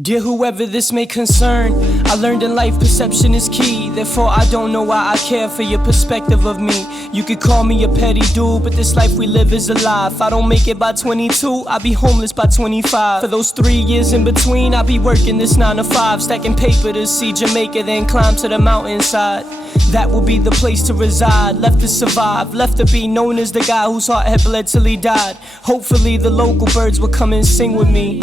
Dear whoever this may concern, I learned in life perception is key. Therefore I don't know why I care for your perspective of me. You could call me a petty dude, but this life we live is a lie. If I don't make it by 22, I'll be homeless by 25. For those 3 years in between, I'll be working this 9 to 5, stacking paper to see Jamaica, then climb to the mountainside. That will be the place to reside, left to survive, left to be known as the guy whose heart had bled till he died. Hopefully the local birds will come and sing with me.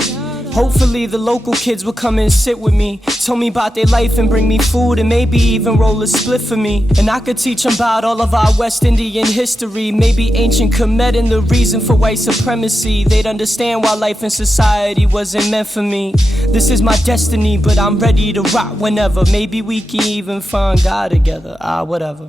Hopefully the local kids will come and sit with me, tell me about their life and bring me food and maybe even roll a split for me. And I could teach them about all of our West Indian history, maybe ancient Kemet and the reason for white supremacy. They'd understand why life in society wasn't meant for me. This is my destiny, but I'm ready to rock whenever. Maybe we can even find God together, whatever.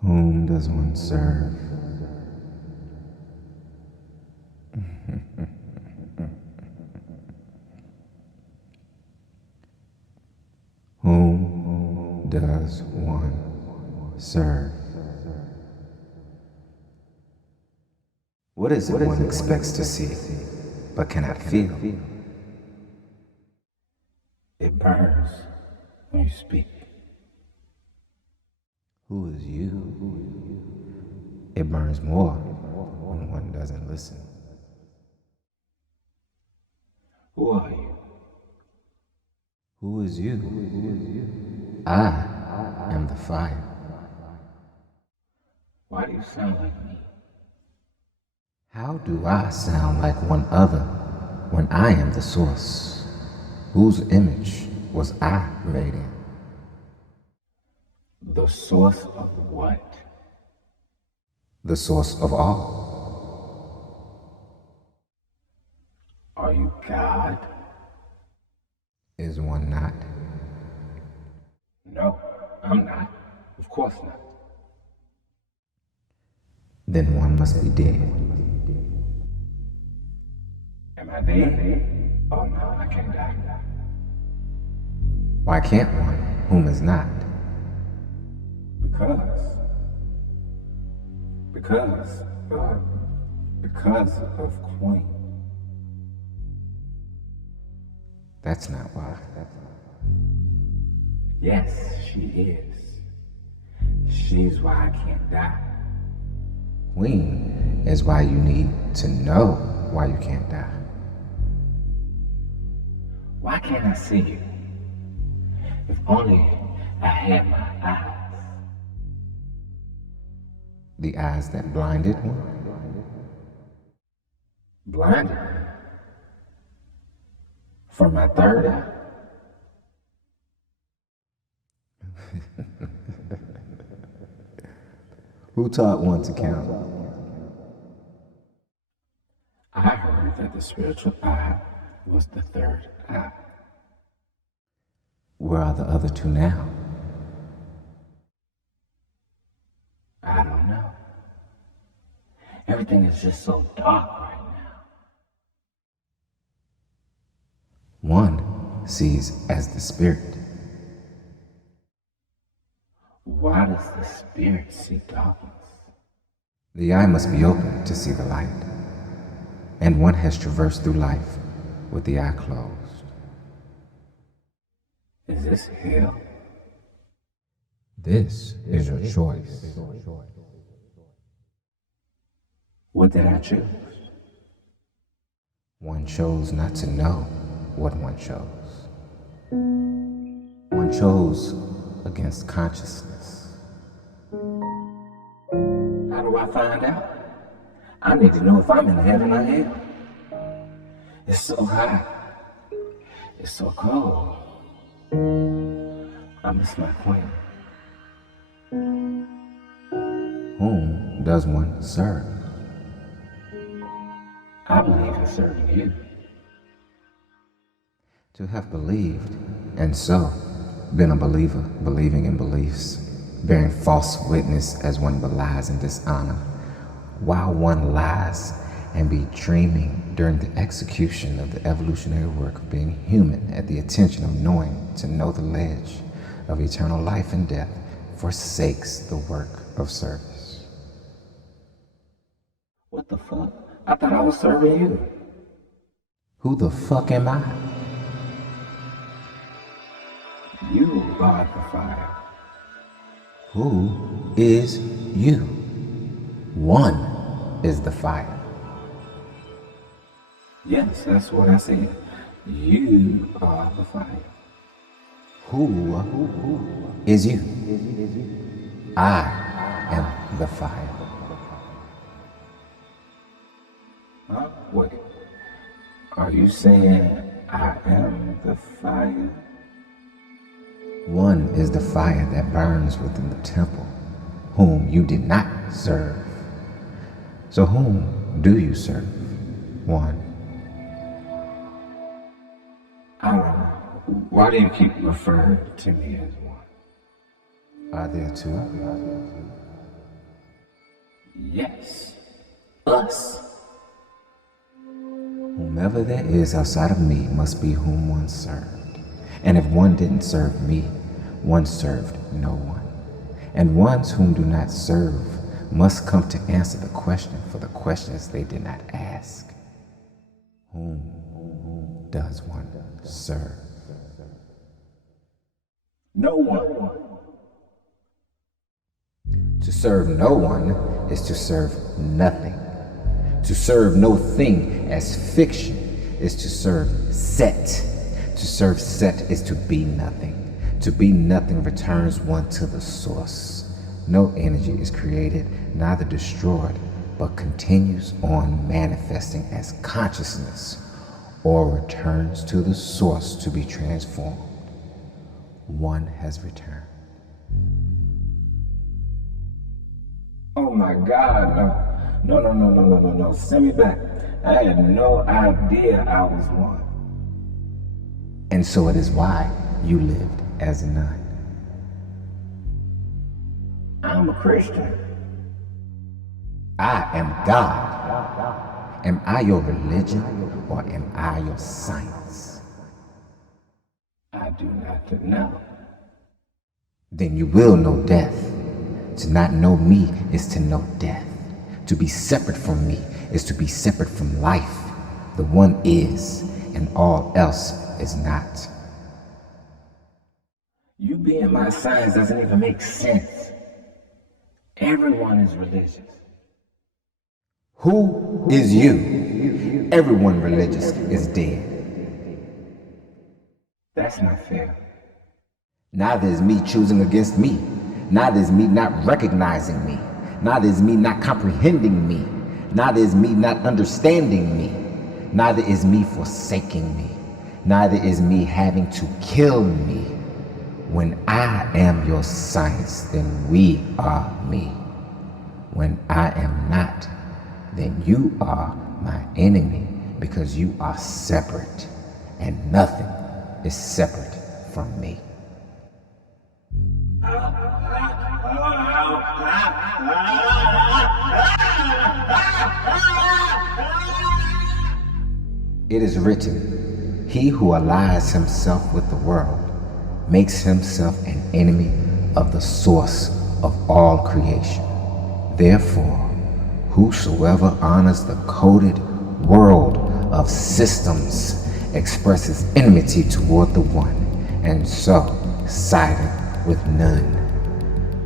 Whom does one serve? Whom does one serve? What is it one expects to see, but cannot feel? It burns when you speak. Who is you? It burns more when one doesn't listen. Who are you? Who is you? I am the fire. Why do you sound like me? How do I sound like one other when I am the source? Whose image was I made in? The source of what? The source of all. Are you God? Is one not? No, I'm not. Of course not. Then one must be dead. Am I dead? Oh no, I can't die. Why can't one whom is not? Because of Queen. That's not why. Yes, she is. She's why I can't die. Queen is why you need to know why you can't die. Why can't I see you? If only I had my eyes. The eyes that blinded one? Blinded me? From my third eye? Who taught one to count? I heard that the spiritual eye was the third eye. Where are the other two now? I don't know. Everything is just so dark right now. One sees as the spirit. Why does the spirit see darkness? The eye must be open to see the light, and one has traversed through life with the eye closed. Is this hell? This is your choice. What did I choose? One chose not to know what one chose. One chose against consciousness. How do I find out? I need to know if I'm in heaven or hell. It's so hot. It's so cold. I miss my queen. Whom does one serve? I believe in serving you. To have believed, and so been a believer, believing in beliefs, bearing false witness as one belies in dishonor, while one lies and be dreaming during the execution of the evolutionary work of being human at the attention of knowing to know the ledge of eternal life and death forsakes the work of service. What the fuck? I thought I was serving you. Who the fuck am I? You are the fire. Who is you? One is the fire. Yes, that's what I said. You are the fire. Who is you? I am the fire. Huh? Wait. Are you saying I am the fire? One is the fire that burns within the temple, whom you did not serve. So whom do you serve? One. I don't know. Why do you keep referring to me as one? Are there two? Yes. Us. Whomever there is outside of me must be whom one served. And if one didn't serve me, one served no one. And ones whom do not serve must come to answer the question for the questions they did not ask. Whom does one serve? No one. To serve no one is to serve nothing. To serve no thing as fiction is to serve set. To serve set is to be nothing. To be nothing returns one to the source. No energy is created, neither destroyed, but continues on manifesting as consciousness or returns to the source to be transformed. One has returned. Oh my God, no. No. Send me back. I had no idea I was one. And so it is why you lived as a nun. I'm a Christian. I am God. Am I your religion or am I your science? I do not know. Then you will know death. To not know me is to know death. To be separate from me is to be separate from life. The one is, and all else is not. You being my science doesn't even make sense. Everyone is religious. Who is you? Everyone religious is dead. That's not fair. Neither is me choosing against me. Neither is me not recognizing me. Neither is me not comprehending me. Neither is me not understanding me. Neither is me forsaking me. Neither is me having to kill me. When I am your science, then we are me. When I am not, then you are my enemy because you are separate and nothing is separate from me. It is written, he who allies himself with the world makes himself an enemy of the source of all creation. Therefore, whosoever honors the coded world of systems expresses enmity toward the one, and so sided with none.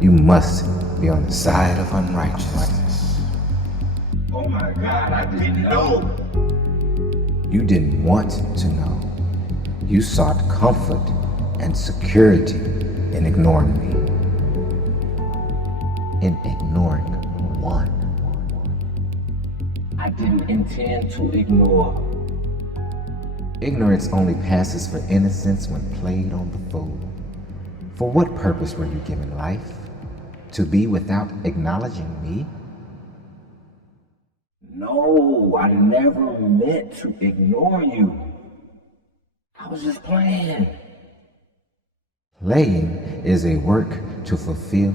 You must be on the side of unrighteousness. Oh my God, I didn't know. You didn't want to know. You sought comfort and security in ignoring me. In ignoring one. didn't intend to ignore. Ignorance only passes for innocence when played on the fool. For what purpose were you given life? To be without acknowledging me? No, I never meant to ignore you. I was just playing. Playing is a work to fulfill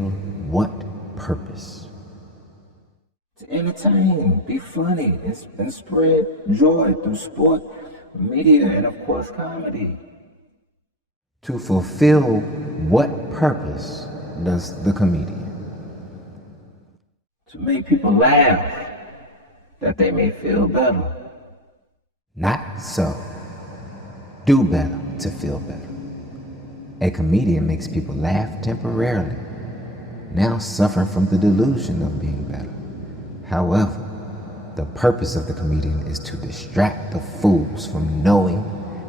what purpose? To entertain, be funny, and spread joy through sport, media, and of course comedy. To fulfill what purpose does the comedian? To make people laugh, that they may feel better. Not so. Do better to feel better. A comedian makes people laugh temporarily, now suffering from the delusion of being better. However, the purpose of the comedian is to distract the fools from knowing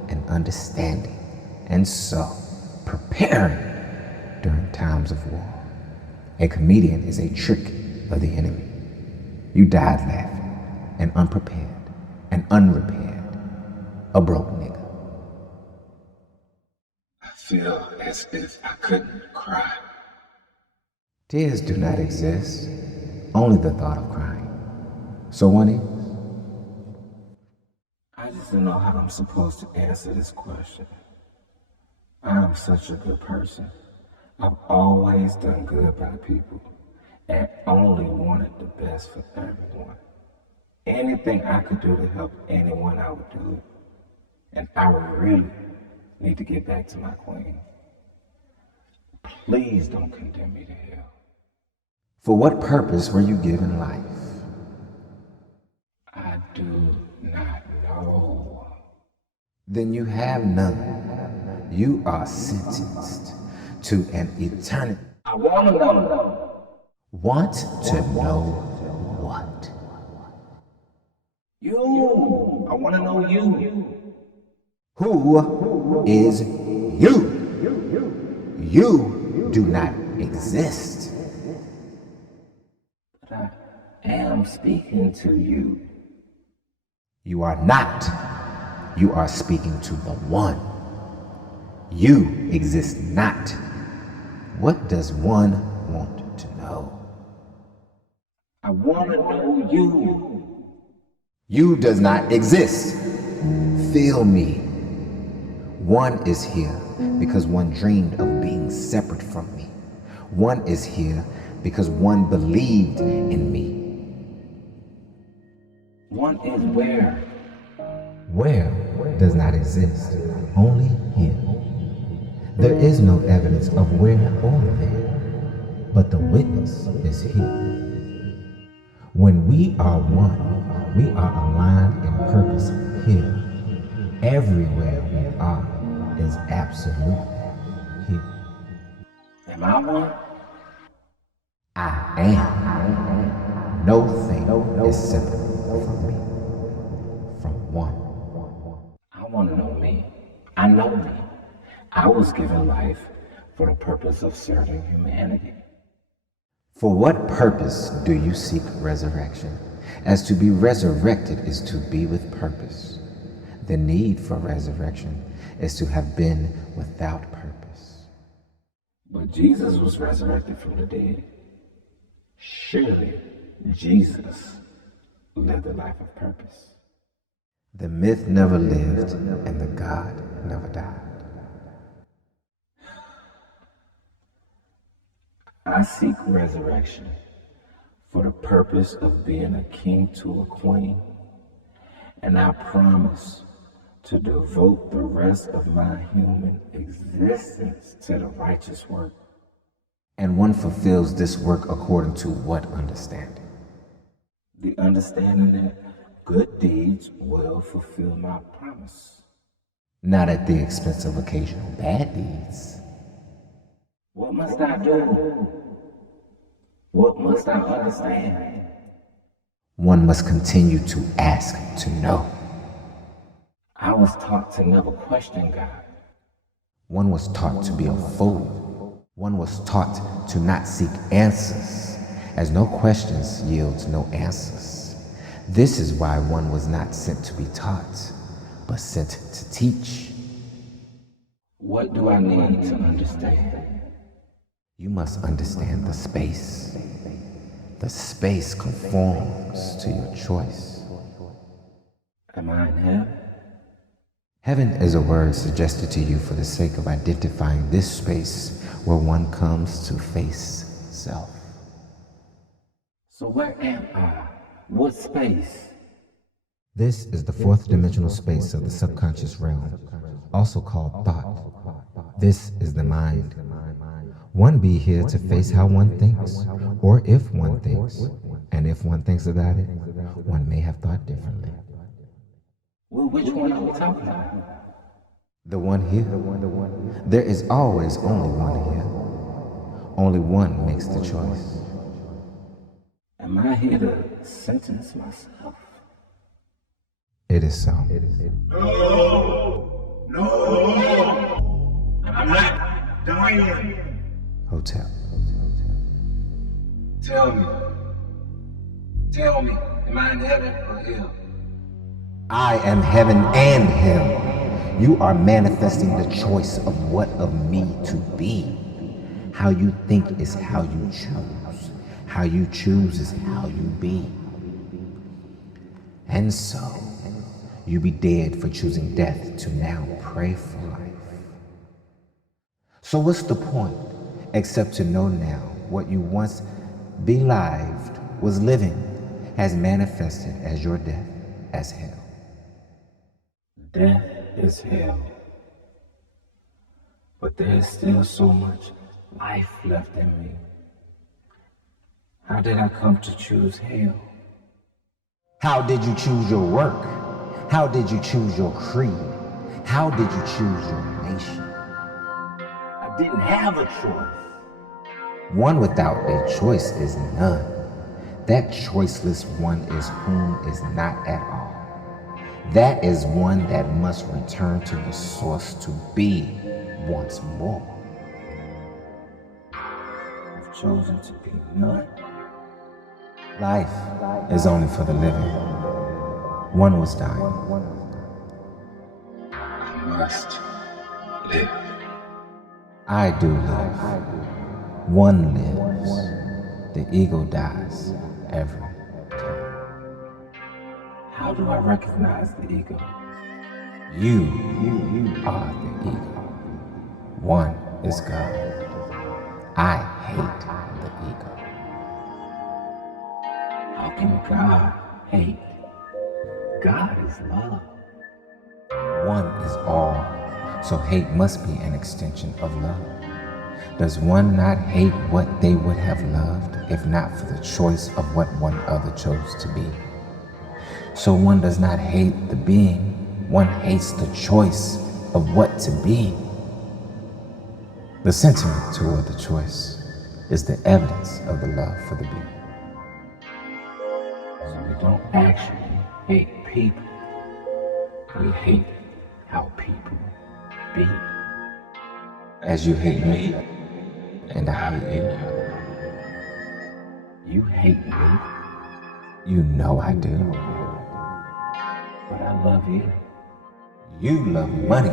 and understanding, and so preparing during times of war. A comedian is a trick of the enemy. You died laughing, and unprepared, and unrepaired, a broke nigga. I feel as if I couldn't cry. Tears do not exist, only the thought of crying. So one is? I just don't know how I'm supposed to answer this question. I am such a good person. I've always done good by people and only wanted the best for everyone. Anything I could do to help anyone, I would do it. And I really need to get back to my queen. Please don't condemn me to hell. For what purpose were you given life? I do not know. Then you have none. You are sentenced to an eternity. I want to know. Want to know what? You. I want to know you. Who is you? You do not exist. But I am speaking to you. You are not. You are speaking to the one. You exist not. What does one want to know? I want to know you. You does not exist. Feel me. One is here because one dreamed of being separate from me. One is here because one believed in me. One is where? Where does not exist, only here. There is no evidence of where or there, but the witness is here. When we are one, we are aligned in purpose here. Everywhere we are is absolutely here. Am I one? I am. No thing is separate from me, from one. I want to know me. I know me. I was given life for the purpose of serving humanity. For what purpose do you seek resurrection? As to be resurrected is to be with purpose. The need for resurrection is to have been without purpose. But Jesus was resurrected from the dead. Surely Jesus lived a life of purpose. The myth never lived and the God never died. I seek resurrection for the purpose of being a king to a queen, and I promise to devote the rest of my human existence to the righteous work. And one fulfills this work according to what understanding? The understanding that good deeds will fulfill my promise. Not at the expense of occasional bad deeds. What must I do? What must I understand? One must continue to ask to know. I was taught to never question God. One was taught to be a fool. One was taught to not seek answers, as no questions yields no answers. This is why one was not sent to be taught, but sent to teach. What do I need to understand? You must understand the space. The space conforms to your choice. Am I in heaven? Heaven is a word suggested to you for the sake of identifying this space where one comes to face self. So where am I? What space? This is the fourth dimensional space of the subconscious realm, also called thought. This is the mind. One be here to face how one thinks, or if one thinks, and if one thinks about it, one may have thought differently. Well, which one are we talking about? The one here. There is always only one here. Only one makes the choice. Am I here to sentence myself? It is so. No! I'm not dying! Hotel. Tell me, am I in heaven or hell? I am heaven and hell. You are manifesting the choice of what of me to be. How you think is how you choose. How you choose is how you be. And so, you be dead for choosing death to now pray for life. So what's the point, except to know now what you once belived was living has manifested as your death, as hell. Death is hell. But there is still so much life left in me. How did I come to choose hell? How did you choose your work? How did you choose your creed? How did you choose your nation? I didn't have a choice. One without a choice is none. That choiceless one is whom is not at all. That is one that must return to the source to be once more. I've chosen to be none. Life is only for the living. One was dying. I must live. I do live. One lives. The ego dies every time. How do I recognize the ego? You are the ego. One is God. I hate the ego. How can God hate? God is love. One is all, so hate must be an extension of love. Does one not hate what they would have loved if not for the choice of what one other chose to be? So one does not hate the being, one hates the choice of what to be. The sentiment toward the choice is the evidence of the love for the being. So we don't actually hate people. We hate how people be. As you hate me, and I hate you. You hate me, You know I do. but I love you. You love money.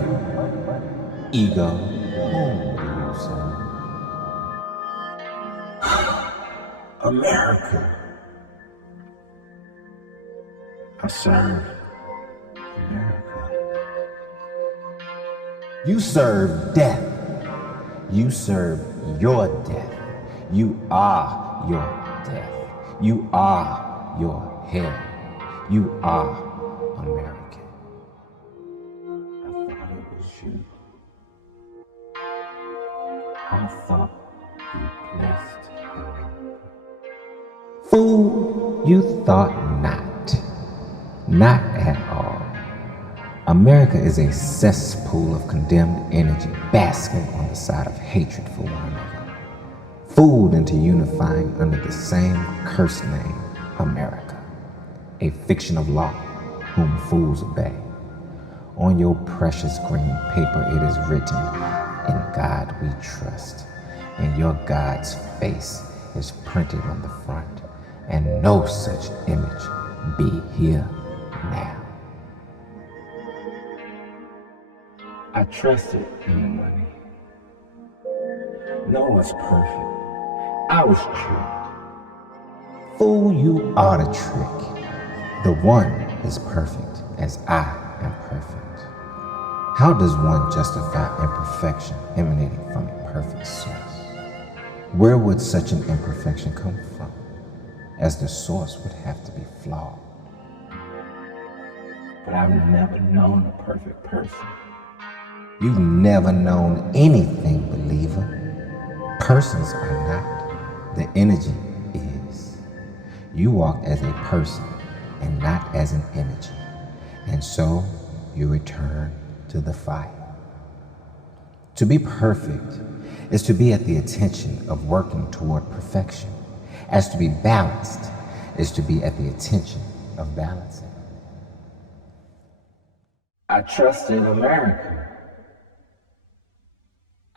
Ego. Whom do you serve? America. I serve America. You serve death. You serve your death. You are your death. You are your hell. You are American. I thought it was you. I thought you blessed America. Fool, you thought not. Not at all. America is a cesspool of condemned energy basking on the side of hatred for one another, fooled into unifying under the same cursed name, America, a fiction of law whom fools obey. On your precious green paper it is written, "In God we trust," and your God's face is printed on the front, and no such image be here now. I trusted in the money. No one's perfect. I was tricked. Fool, you are the trick. The one is perfect as I am perfect. How does one justify imperfection emanating from a perfect source? Where would such an imperfection come from, as the source would have to be flawed? But I've never known a perfect person. You've never known anything, believer. Persons are not. The energy is. You walk as a person and not as an energy. And so you return to the fire. To be perfect is to be at the attention of working toward perfection. As to be balanced is to be at the attention of balancing. I trusted America.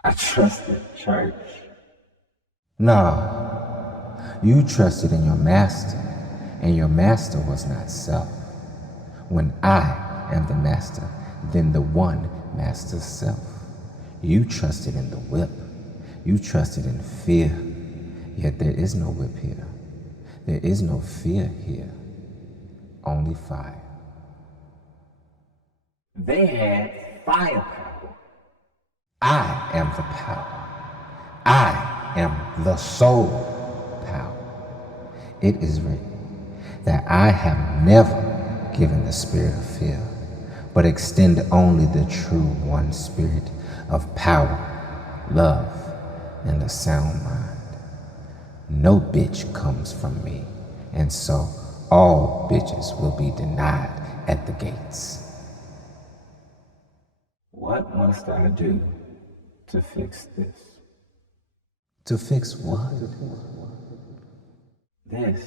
I trusted church. No, you trusted in your master, and your master was not self. When I am the master, then the one master's self. You trusted in the whip. You trusted in fear. Yet there is no whip here. There is no fear here. Only fire. They had firepower. I am the power. I am the soul power. It is written that I have never given the spirit of fear, but extend only the true one spirit of power, love, and a sound mind. No bitch comes from me, and so all bitches will be denied at the gates. What must I do to fix this? To fix what? This.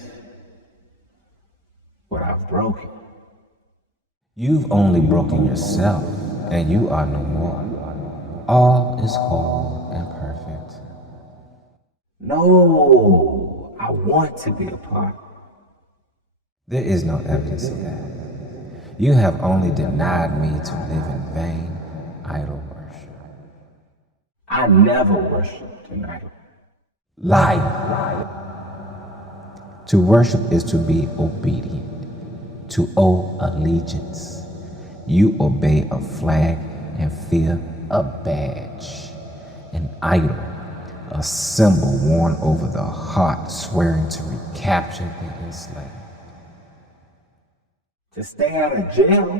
What I've broken. You've only broken yourself, and you are no more. All is whole and perfect. No, I want to be a part. There is no evidence of that. You have only denied me to live in vain, idol worship. I never worshiped an idol. Liar. To worship is to be obedient, to owe allegiance. You obey a flag and fear a badge, an idol, a symbol worn over the heart, swearing to recapture the enslaved. To stay out of jail?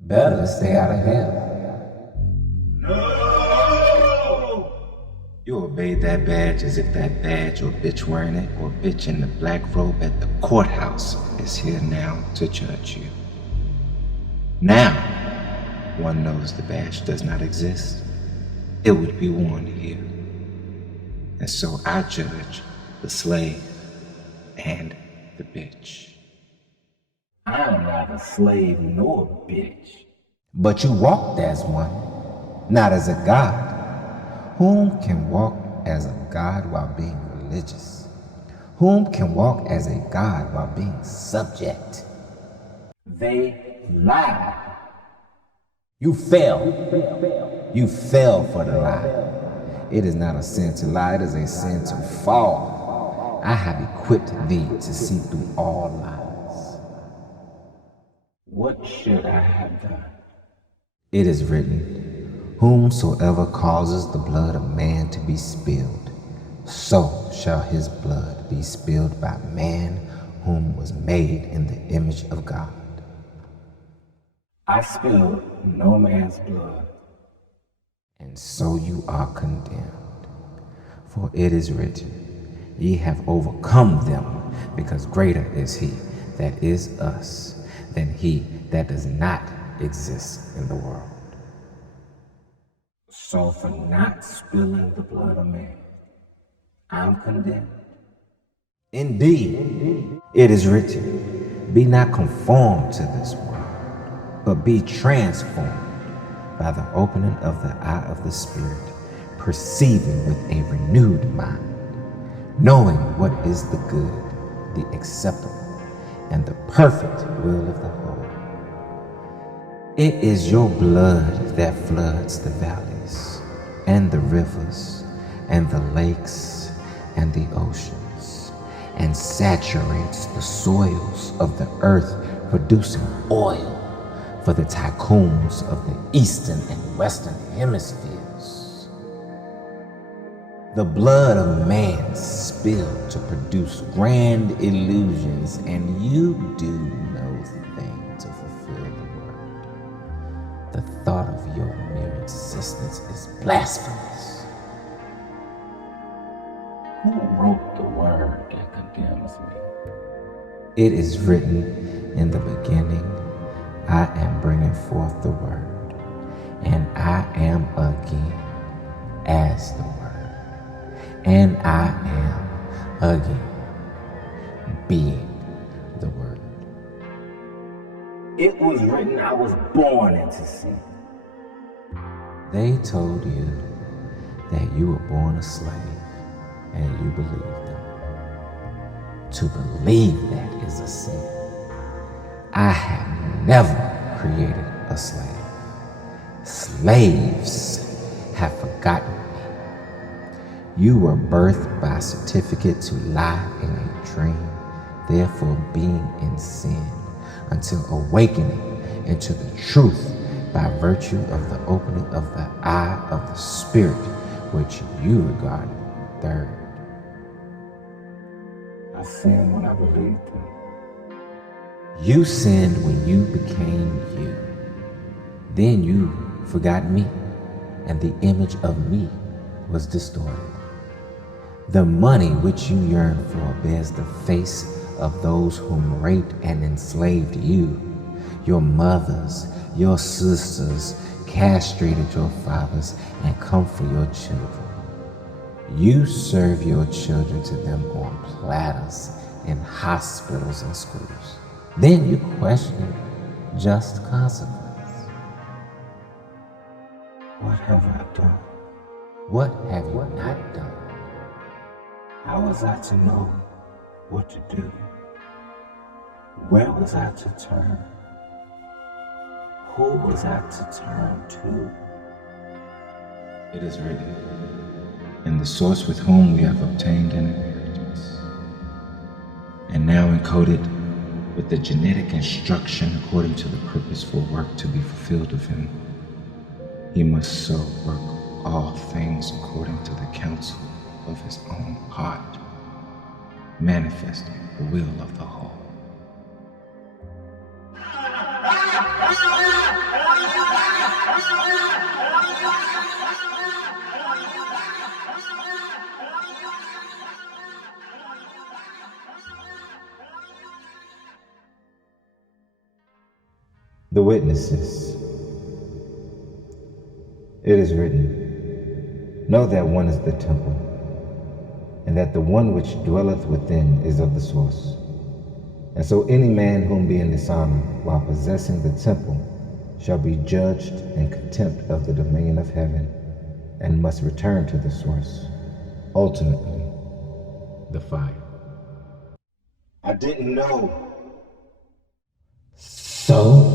Better to stay out of hell. No! You obeyed that badge as if that badge or bitch wearing it or bitch in the black robe at the courthouse is here now to judge you. Now, one knows the badge does not exist. It would be worn here. And so I judge the slave and the bitch. I am neither a slave nor a bitch. But you walked as one, not as a god. Whom can walk as a god while being religious? Whom can walk as a god while being subject? They lied. You fell. You fell for the lie. It is not a sin to lie, it is a sin to fall. I have equipped thee to see through all lies. What should I have done? It is written, whomsoever causes the blood of man to be spilled, so shall his blood be spilled by man whom was made in the image of God. I spilled no man's blood. And so you are condemned. For it is written, ye have overcome them, because greater is he that is us than he that does not exist in the world. So for not spilling the blood of man, I'm condemned. Indeed, it is written, be not conformed to this world, but be transformed by the opening of the eye of the Spirit, perceiving with a renewed mind, knowing what is the good, the acceptable, and the perfect will of the whole. It is your blood that floods the valleys and the rivers and the lakes and the oceans and saturates the soils of the earth, producing oil for the tycoons of the eastern and western hemispheres. The blood of man spilled to produce grand illusions, and you do no thing to fulfill the word. The thought of your mere existence is blasphemous. Who wrote the word that condemns me? It is written in the beginning, I am bringing forth the word, and I am again as the word, and I am again being the word. It was written I was born into sin. They told you that you were born a slave, and you believed them. To believe that is a sin. I have never created a slave. Slaves have forgotten me. You were birthed by a certificate to lie in a dream, therefore being in sin, until awakening into the truth by virtue of the opening of the eye of the spirit, which you regarded third. I sinned when I believed him. You sinned when you became you. Then you forgot me, and the image of me was distorted. The money which you yearn for bears the face of those whom raped and enslaved you. Your mothers, your sisters castrated your fathers and come for your children. You serve your children to them on platters in hospitals and schools. Then you question just consequence. What have I done? What have you not done? How was I to know what to do? Where was I to turn? Who was I to turn to? It is written, in the source with whom we have obtained an inheritance, and now encoded with the genetic instruction according to the purposeful work to be fulfilled of him. He must so work all things according to the counsel of his own heart, manifesting the will of the whole. The witnesses. It is written, know that one is the temple, and that the one which dwelleth within is of the source. And so any man whom be in dishonor while possessing the temple shall be judged in contempt of the dominion of heaven, and must return to the source, ultimately the fire. I didn't know. So,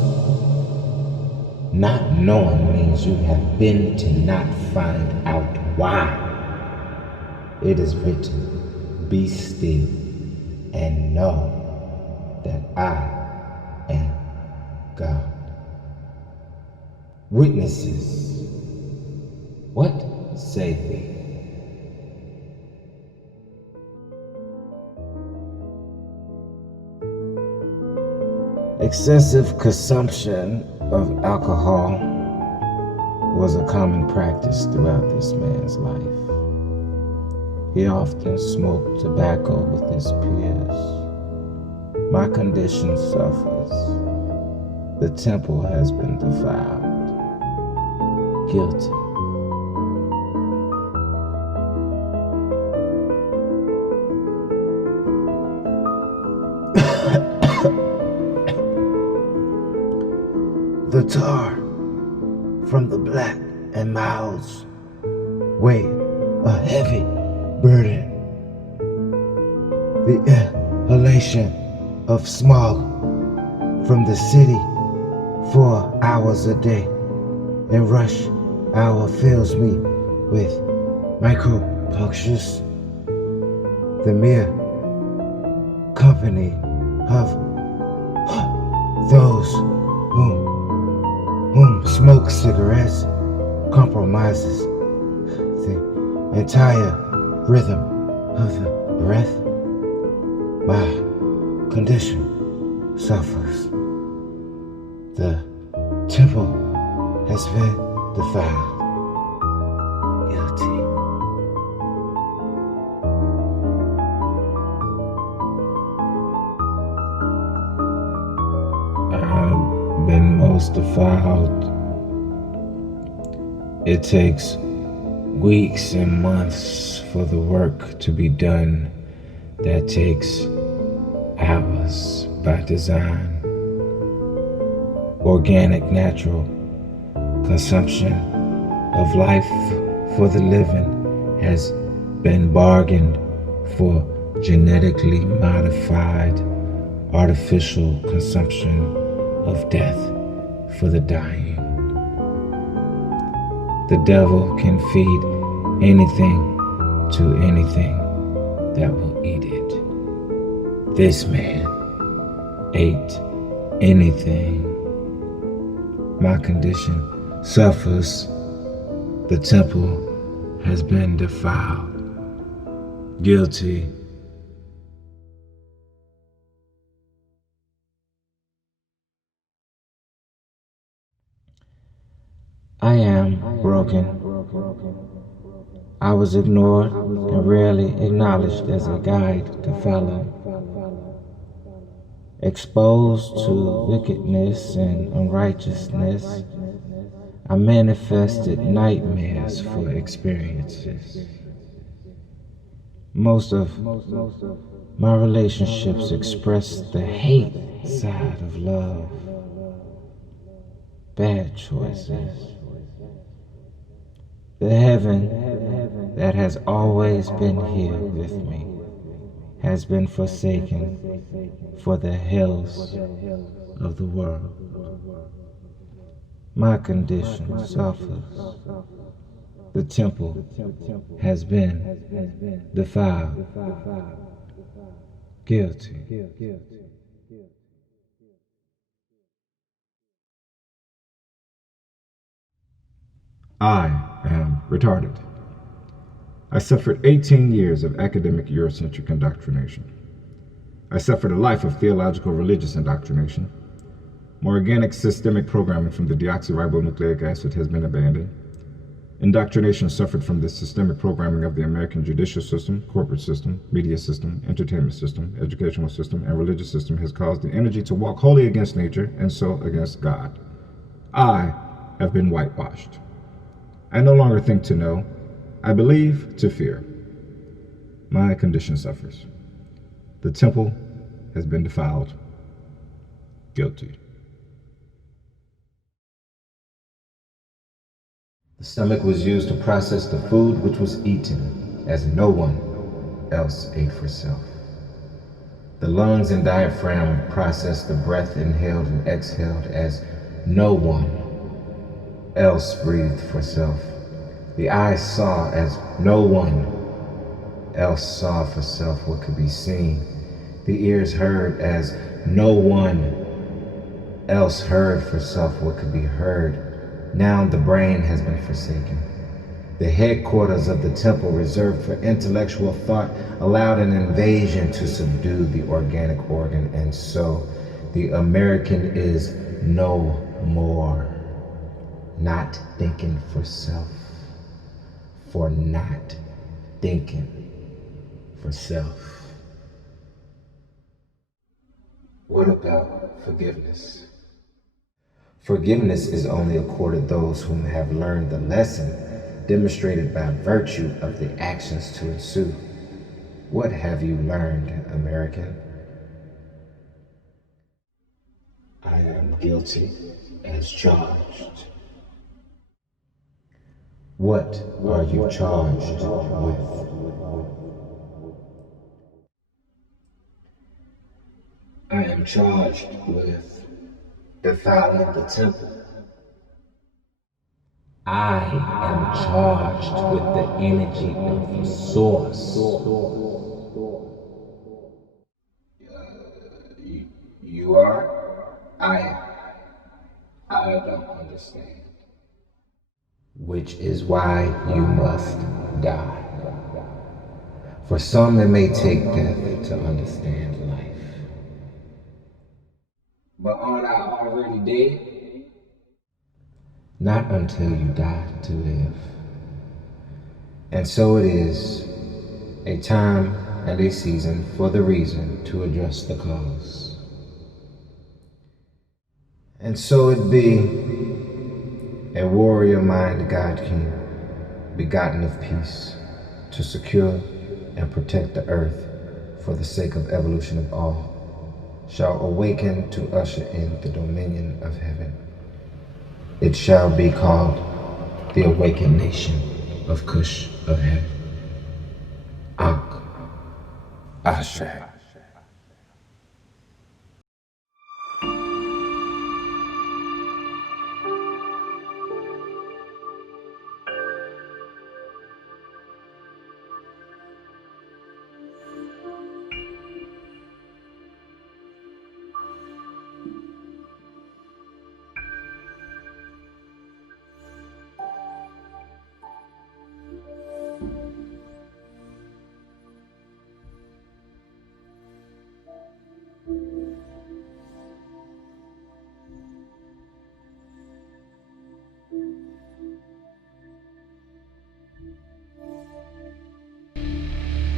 not knowing means you have been to not find out why. It is written, be still and know that I am God. Witnesses, what say they? Excessive consumption of alcohol was a common practice throughout this man's life. He often smoked tobacco with his peers. My condition suffers. The temple has been defiled. Guilty. The tar from the black and mouths weigh a heavy burden. The exhalation of smog from the city 4 hours a day, and rush hour fills me with micropunctures. The mere company of those whom smoke cigarettes compromises the entire rhythm of the breath. My condition suffers. The temple has been defiled. Guilty. I've been most defiled. It takes weeks and months for the work to be done that takes hours by design. Organic, natural consumption of life for the living has been bargained for genetically modified artificial consumption of death for the dying. The devil can feed anything to anything that will eat it. This man ate anything. My condition suffers. The temple has been defiled. Guilty. I am broken. I was ignored and rarely acknowledged as a guide to follow. Exposed to wickedness and unrighteousness, I manifested nightmares for experiences. Most of my relationships express the hate side of love. Bad choices. The heaven that has always been here with me has been forsaken for the hells of the world. My condition suffers. The temple has been defiled. Guilty. I am retarded. I suffered 18 years of academic Eurocentric indoctrination. I suffered a life of theological religious indoctrination. My organic systemic programming from the deoxyribonucleic acid has been abandoned. Indoctrination suffered from the systemic programming of the American judicial system, corporate system, media system, entertainment system, educational system, and religious system has caused the energy to walk wholly against nature and so against God. I have been whitewashed. I no longer think to know. I believe to fear. My condition suffers. The temple has been defiled. Guilty. The stomach was used to process the food which was eaten, as no one else ate for self. The lungs and diaphragm processed the breath inhaled and exhaled, as no one else breathed for self. The eyes saw as no one else saw for self what could be seen. The ears heard as no one else heard for self what could be heard. Now the brain has been forsaken. The headquarters of the temple reserved for intellectual thought allowed an invasion to subdue the organic organ, and so the American is no more. Not thinking for self, for not thinking for self. What about forgiveness? Forgiveness is only accorded those whom have learned the lesson demonstrated by virtue of the actions to ensue. What have you learned, American? I am guilty as charged. What are you charged with? I am charged with defiling the temple. I am charged with the energy of the source. You are? I don't understand. Which is why you must die. For some it may take death to understand life. But aren't I already dead? Not until you die to live. And so it is a time and a season for the reason to address the cause. And so it be a warrior mind God King, begotten of peace, to secure and protect the earth for the sake of evolution of all, shall awaken to usher in the dominion of heaven. It shall be called the awakened nation of Kush of heaven. Ak Asher.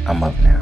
I'm up now.